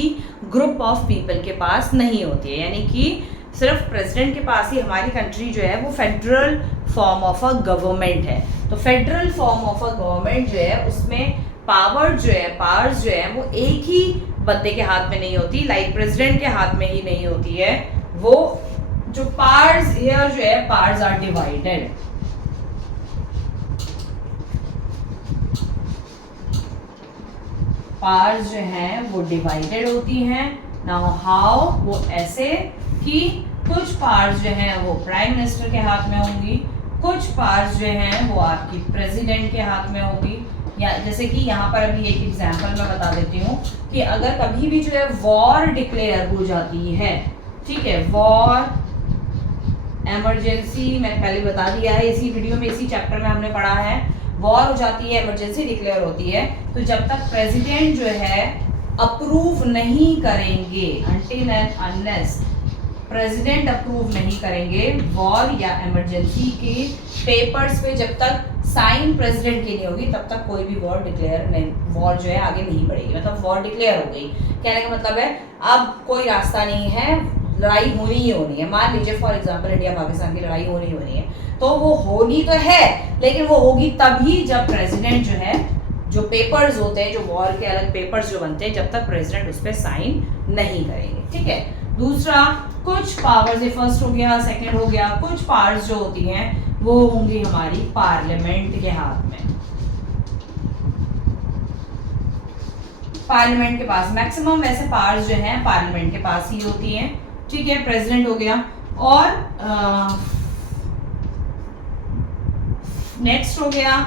ग्रुप ऑफ पीपल के पास नहीं होती है, यानी कि सिर्फ प्रेसिडेंट के पास ही हमारी कंट्री जो है वो federal form of a government है। तो federal form of a government जो है उसमें पावर्स जो है वो एक ही बंदे के हाथ में नहीं होती, लाइक प्रेसिडेंट के हाथ में ही नहीं होती है। वो जो पावर्स हियर जो है पावर्स आर डिवाइडेड। पावर्स जो हैं वो डिवाइडेड होती हैं। Now how? वो ऐसे कि कुछ पावर्स जो हैं वो प्राइम मिनिस्टर के हाथ में होंगी, कुछ पावर्स जो हैं वो आपकी प्रेसिडेंट के हाथ में होगी। या जैसे कि यहाँ पर अभी एक एग्जांपल मैं बता देती हूँ कि अगर कभी भी जो है वॉर डिक्लेयर हो जाती है, ठीक है, वॉर इमरजेंसी, मैंने पहले बता दिया है इसी वीडियो में, इसी चैप्टर में हमने पढ़ा है, वॉर हो जाती है, इमरजेंसी डिक्लेयर होती है, तो जब तक प्रेसिडेंट जो है अप्रूव नहीं करेंगे, until and unless president approve नहीं करेंगे वॉर या इमरजेंसी के पेपर्स पे, जब तक साइन प्रेसिडेंट की नहीं होगी तब तक कोई भी वॉर डिक्लेयर नहीं, वॉर जो है आगे नहीं बढ़ेगी। मतलब वॉर डिक्लेयर हो गई, कहने का मतलब है अब कोई रास्ता नहीं है, लड़ाई होनी ही होनी है। मान लीजिए फॉर एग्जांपल इंडिया पाकिस्तान की लड़ाई होनी है, तो वो होनी तो है लेकिन वो होगी तभी जब प्रेसिडेंट जो है जो पेपर्स होते हैं, जो वॉर के अलग पेपर्स जो बनते हैं, जब तक प्रेसिडेंट उस पर साइन नहीं करेंगे, ठीक है। दूसरा, कुछ पावर्स, ये फर्स्ट हो गया, सेकंड हो गया, कुछ पावर्स जो होती हैं वो होंगी हमारी पार्लियामेंट के हाथ में, पार्लियामेंट के पास। मैक्सिमम वैसे पावर्स जो हैं पार्लियामेंट के पास ही होती हैं, ठीक है। प्रेसिडेंट हो गया, और नेक्स्ट हो गया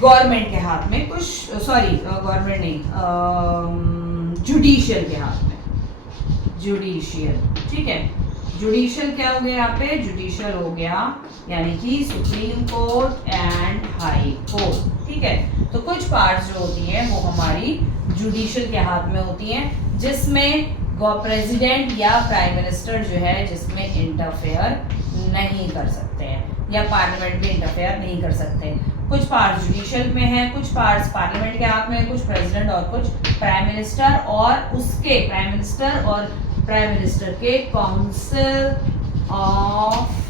गवर्नमेंट के हाथ में कुछ, सॉरी गवर्नमेंट नहीं, जुडिशियल के हाथ में, जुडिशियल, ठीक है। जुडिशियल क्या हो गया यहाँ पे, जुडिशियल हो गया यानी कि supreme court and high court, ठीक है। तो कुछ पार्ट्स जो होती हैं वो हमारी जुडिशियल के हाथ में होती हैं, जिसमें प्रेसिडेंट या प्राइम मिनिस्टर जो है जिसमें इंटरफेयर नहीं कर सकते हैं, या पार्लियामेंट में इंटरफेयर नहीं कर सकते। कुछ पार्ट्स जुडिशियल में है, कुछ पार्ट्स पार्लियामेंट के हाथ में, कुछ प्रेसिडेंट और कुछ प्राइम मिनिस्टर, और उसके प्राइम मिनिस्टर और प्राइम मिनिस्टर के काउंसिल ऑफ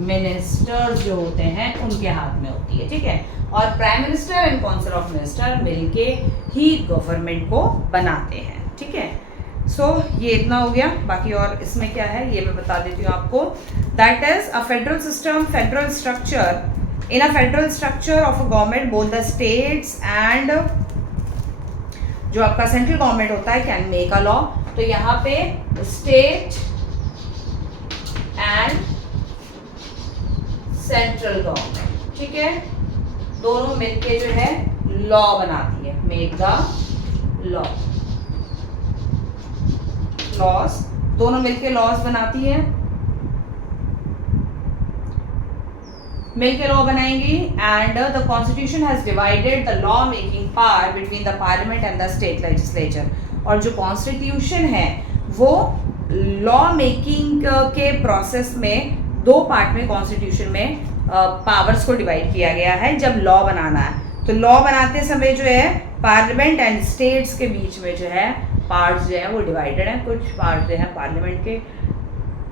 मिनिस्टर्स जो होते हैं उनके हाथ में होती है, ठीक है। और prime minister and council of minister मिलके ही गवर्नमेंट को बनाते हैं, ठीक है। सो ये इतना हो गया। बाकी और इसमें क्या है ये मैं बता देती हूँ आपको। That is a federal system, federal structure, in a federal structure of a government both the states and जो आपका सेंट्रल गवर्नमेंट होता है कैन मेक अ लॉ। तो यहाँ पे स्टेट एंड सेंट्रल गवर्नमेंट, ठीक है, दोनों मिलके जो है लॉ बनाती है, मेक द लॉ, लॉस, दोनों मिलके लॉस बनाती है, मिलके लॉ बनाएंगी। And the constitution has divided the law making power between the parliament and the state legislature. और जो कॉन्स्टिट्यूशन है वो लॉ मेकिंग के प्रोसेस में दो पार्ट में कॉन्स्टिट्यूशन में पावर्स को डिवाइड किया गया है जब लॉ बनाना है। तो लॉ बनाते समय जो है पार्लियामेंट एंड स्टेट्स के बीच में जो है पार्ट्स जो है वो डिवाइडेड हैं। कुछ पार्ट्स जो है पार्लियामेंट के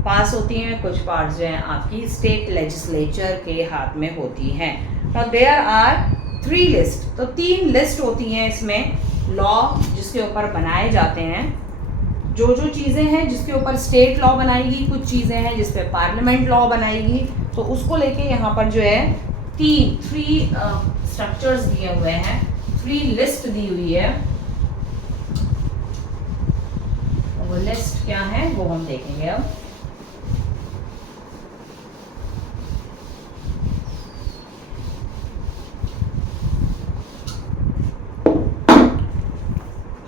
पास होती हैं, कुछ पार्ट्स जो हैं आपकी स्टेट लेजिस्लेचर के हाथ में होती हैं। नाउ देयर आर 3 लिस्ट, तो 3 लिस्ट होती हैं इसमें लॉ जिसके ऊपर बनाए जाते हैं। जो जो चीज़ें हैं जिसके ऊपर स्टेट लॉ बनाएगी, कुछ चीज़ें हैं जिस पे पार्लियामेंट लॉ बनाएगी, तो उसको लेके यहाँ पर जो है 3 स्ट्रक्चर्स दिए हुए हैं, 3 लिस्ट दी हुई है। वो लिस्ट क्या है वो हम देखेंगे अब।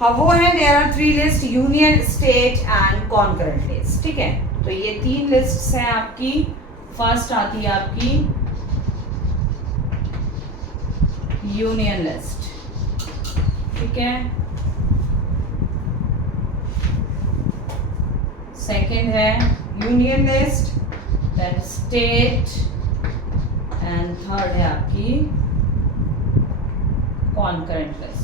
हाँ वो है, there are 3 list, union, state and concurrent list, ठीक है। तो ये 3 लिस्ट हैं आपकी। फर्स्ट आती है आपकी यूनियन लिस्ट, ठीक है। सेकेंड है union list, then state, and third है आपकी कॉन्करेंट लिस्ट।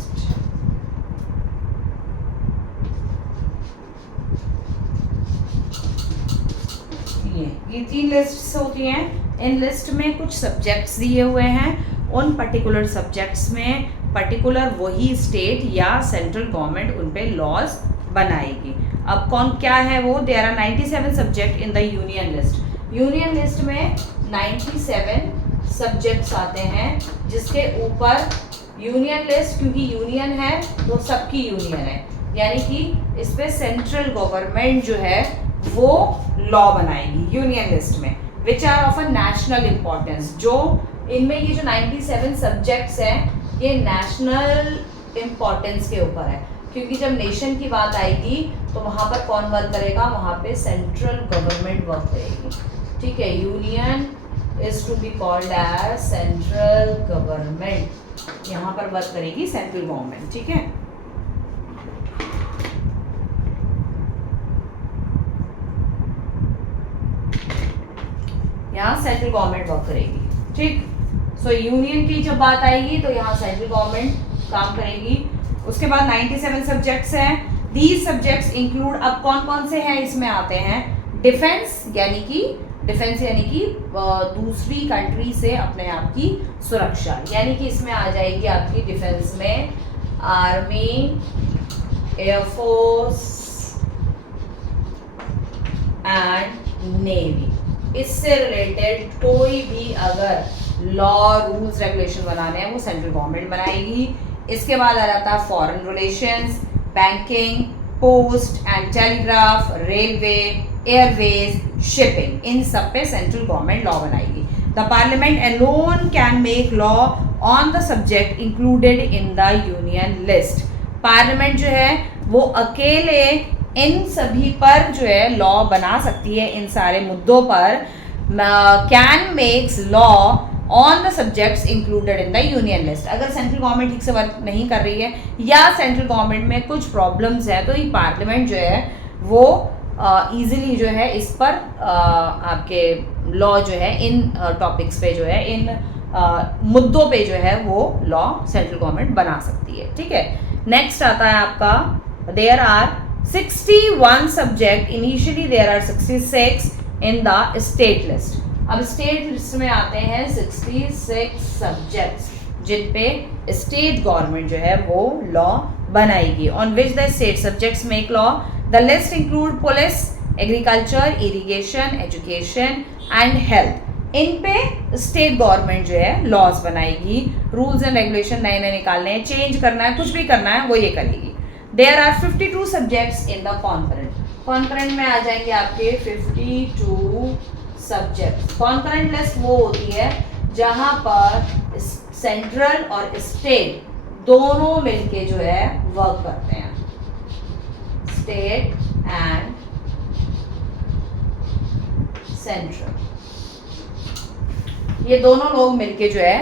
ये 3 लिस्ट्स होती हैं। इन लिस्ट में कुछ सब्जेक्ट्स दिए हुए हैं, उन पर्टिकुलर सब्जेक्ट्स में पर्टिकुलर वही स्टेट या सेंट्रल गवर्नमेंट उन पे लॉज बनाएगी। अब कौन क्या है वो, there are 97 subject in the union list. Union list में 97 सब्जेक्ट्स आते हैं जिसके ऊपर यूनियन लिस्ट, क्योंकि यूनियन है तो सबकी यूनियन है, यानी कि इस पे सेंट्रल गवर्नमेंट जो है वो लॉ बनाएगी यूनियन लिस्ट में, which are of a national importance. जो इनमें ये जो 97 सब्जेक्ट्स हैं ये नेशनल इम्पोर्टेंस के ऊपर है, क्योंकि जब नेशन की बात आएगी तो वहाँ पर कौन वर्क करेगा, वहाँ पे सेंट्रल गवर्नमेंट वर्क करेगी, ठीक है। Union is to be called as central government, यहाँ पर वर्क करेगी सेंट्रल गवर्नमेंट, ठीक है। यहाँ सेंट्रल गवर्नमेंट वर्क करेगी, ठीक। सो यूनियन की जब बात आएगी तो यहाँ सेंट्रल गवर्नमेंट काम करेगी। उसके बाद 97 सब्जेक्ट्स हैं। दीज सब्जेक्ट्स इंक्लूड, अब कौन कौन से हैं इसमें आते हैं, डिफेंस यानी कि डिफेंस यानी कि दूसरी कंट्री से अपने आप की सुरक्षा, यानी कि इसमें आ जाएगी आपकी डिफेंस में आर्मी, एयरफोर्स एंड नेवी। इससे रिलेटेड कोई भी अगर लॉ, रूल्स, रेगुलेशन बनाने हैं वो सेंट्रल गवर्नमेंट बनाएगी। इसके बाद आ जाता है foreign relations, banking, post and telegraph, railway, airways, shipping, इन सब पे सेंट्रल गवर्नमेंट लॉ बनाएगी। The parliament alone can make law on the subject included in the union list. Parliament जो है वो अकेले इन सभी पर जो है लॉ बना सकती है, इन सारे मुद्दों पर। Can makes law on the subjects included in the union list. अगर सेंट्रल गवर्नमेंट ठीक से वर्क नहीं कर रही है या सेंट्रल गवर्नमेंट में कुछ प्रॉब्लम्स है, तो ये पार्लियामेंट जो है वो ईजिली जो है इस पर आपके लॉ जो है इन टॉपिक्स पे जो है, इन मुद्दों पे जो है वो लॉ सेंट्रल गवर्नमेंट बना सकती है। ठीक है, नेक्स्ट आता है आपका, there are 61 subject, initially there are 66 in the state list. अब स्टेट लिस्ट में आते हैं 66 सब्जेक्ट्स जिन पे स्टेट गवर्नमेंट जो है वो लॉ बनाएगी। On which the state subjects make law. The list include police, agriculture, irrigation, education and health. इन पे स्टेट गवर्नमेंट जो है लॉज बनाएगी। रूल्स एंड रेगुलेशन नए नए निकालने हैं, चेंज करना है, कुछ भी करना है वो ये करेगी। There are 52 subjects in the concurrent. Concurrent में आ जाएंगे आपके 52 सब्जेक्ट। कॉन्करेंट लिस्ट वो होती है जहां पर सेंट्रल और स्टेट दोनों मिलके जो है वर्क करते हैं। स्टेट एंड सेंट्रल, ये दोनों लोग मिलके जो है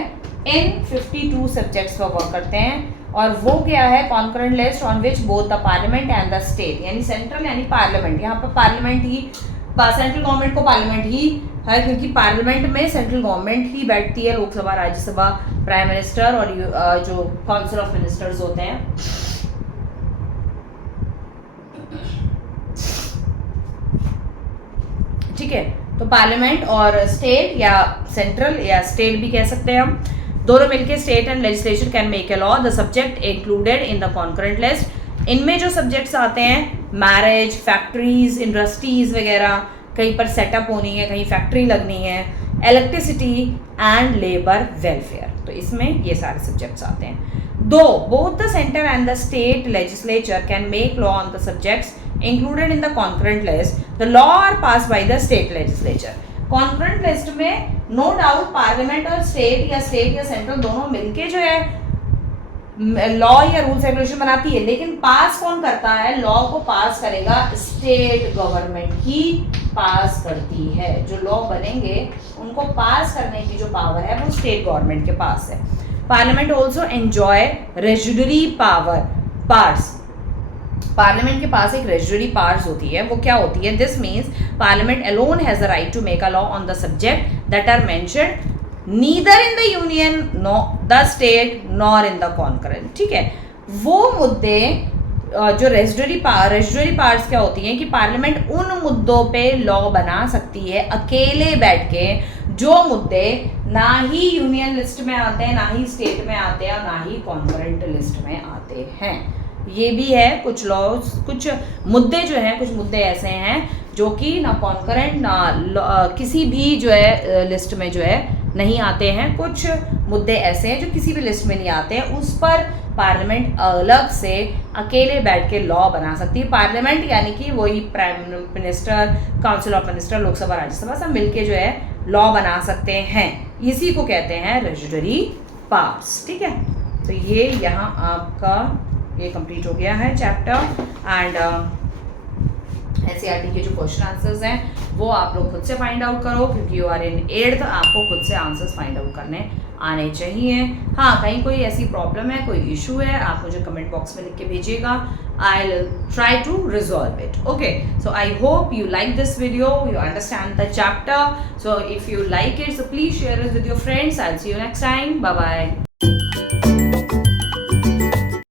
इन 52 सब्जेक्ट्स पर वर्क करते हैं। और वो क्या है, concurrent list on which both the parliament and the state, यानी सेंट्रल यानी पार्लियामेंट, यहाँ पर पार्लियामेंट ही, सेंट्रल गवर्नमेंट को पार्लियामेंट ही है क्योंकि पार्लियामेंट में सेंट्रल गवर्नमेंट ही बैठती है, लोकसभा, राज्यसभा, प्राइम मिनिस्टर और जो काउंसिल ऑफ मिनिस्टर्स होते हैं। ठीक है, तो पार्लियामेंट और स्टेट या सेंट्रल या स्टेट भी कह सकते हैं हम, दोनों मिलकर state and legislature can make a law. The subject included in the concurrent list, इनमें जो सब्जेक्ट्स आते हैं, मैरिज, फैक्ट्रीज, इंडस्ट्रीज वगैरह, कहीं पर सेटअप होनी है, कहीं फैक्ट्री लगनी है, इलेक्ट्रिसिटी एंड लेबर वेलफेयर, तो इसमें ये सारे सब्जेक्ट्स आते हैं। Though both the centre and the state legislature can make law on the subjects included in the concurrent list, the law are pass by the state legislature. Concurrent list में no doubt parliament और state या central दोनों मिलके जो है law या rules regulation बनाती है, लेकिन पास कौन करता है, लॉ को पास करेगा स्टेट गवर्नमेंट ही पास करती है। जो लॉ बनेंगे उनको पास करने की जो पावर है वो स्टेट गवर्नमेंट के पास है। Parliament also enjoy रेजुडरी powers. Parliament के पास एक रेजुडरी पावर्स होती है, वो क्या होती है, this means parliament alone has a right to make a law on the subject that are mentioned neither in the union the state nor in the concurrent. ठीक है, वो मुद्दे जो रेजिडरी पावर्स क्या होती हैं कि पार्लियामेंट उन मुद्दों पे लॉ बना सकती है अकेले बैठ के जो मुद्दे ना ही यूनियन लिस्ट में आते हैं, ना ही स्टेट में आते हैं और ना ही कॉन्करेंट लिस्ट में आते हैं। ये भी है, कुछ लॉज, कुछ मुद्दे जो हैं, कुछ मुद्दे ऐसे हैं जो कि ना कॉन्करेंट ना किसी भी जो है लिस्ट में जो है नहीं आते हैं। कुछ मुद्दे ऐसे हैं जो किसी भी लिस्ट में नहीं आते हैं, उस पर पार्लियामेंट अलग से अकेले बैठ के लॉ बना सकती है। पार्लियामेंट यानी कि वही prime minister, council of minister, Lok Sabha, Rajya Sabha सब मिलके जो है लॉ बना सकते हैं। इसी को कहते हैं रेजिडरी पावर्स। ठीक है, तो ये यहाँ आपका ये कंप्लीट हो गया है चैप्टर। एंड एनसीईआरटी के जो क्वेश्चन आंसर्स हैं वो आप लोग खुद से फाइंड आउट करो, क्योंकि यू आर इन 8th, आपको खुद से आंसर्स फाइंड आउट करने आने चाहिए। हाँ, कहीं कोई ऐसी प्रॉब्लम है, कोई इशू है, आप मुझे कमेंट बॉक्स में लिख के भेजिएगा, I will try to resolve it. Okay, so I hope you like this video, you understand the chapter. So if you like it, so please share it with your friends. I'll see you next time. Bye bye.